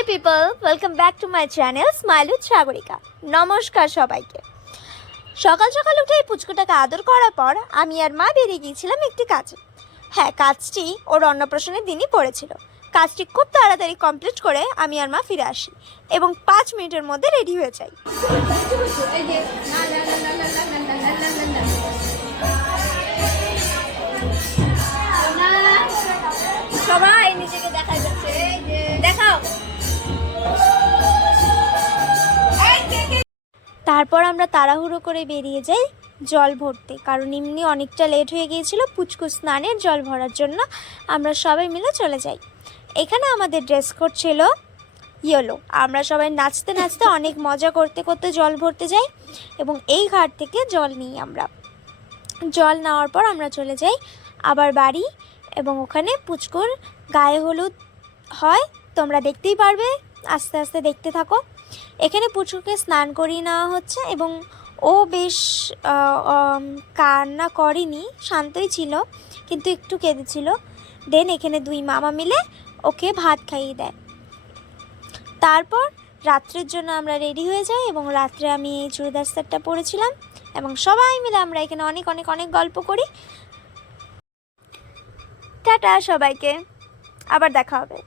Hey people, welcome back to my channel Smile with Sagarika. নমস্কার সবাইকে। সকাল সকাল উঠে পুচকুটাকে আদর করার পর আমি আর মা বেরিয়ে গিয়েছিলাম একটি কাজে। হ্যাঁ, কাজটি ওর অন্নপ্রাশনের দিনই পড়েছিল। কাজটি খুব তাড়াতাড়ি কমপ্লিট করে আমি আর মা ফিরে আসি এবং 5 মিনিটের মধ্যে রেডি হয়ে যাই। সবাই নিজেকে দেখাই যাচ্ছে, দেখাও। তারপর আমরা তাড়াহুড়ো করে বেরিয়ে যাই জল ভরতে, কারণ এমনি অনেকটা লেট হয়ে গিয়েছিল। পুচকু স্নানের জল ভরার জন্য আমরা সবাই মিলে চলে যাই। এখানে আমাদের ড্রেস কোড ছিল ইয়েলো। আমরা সবাই নাচতে নাচতে অনেক মজা করতে করতে জল ভরতে যাই এবং এই ঘাট থেকে জল নিই। আমরা জল নেওয়ার পর আমরা চলে যাই আবার বাড়ি এবং ওখানে পুচকুর গায়ে হলুদ হয়, তোমরা দেখতেই পারবে, আস্তে আস্তে দেখতে থাকো। এখানে পুচকুকে স্নান করিয়ে নেওয়া হচ্ছে এবং ও বেশ কান্না করেনি, শান্তই ছিল, কিন্তু একটু কেঁদেছিল। দেন এখানে দুই মামা মিলে ওকে ভাত খাইয়ে দেয়। তারপর রাত্রের জন্য আমরা রেডি হয়ে যাই এবং রাত্রে আমি এই চুড়িদার সেটটা পরেছিলাম এবং সবাই মিলে আমরা এখানে অনেক অনেক অনেক গল্প করি। টাটা সবাইকে, আবার দেখা হবে।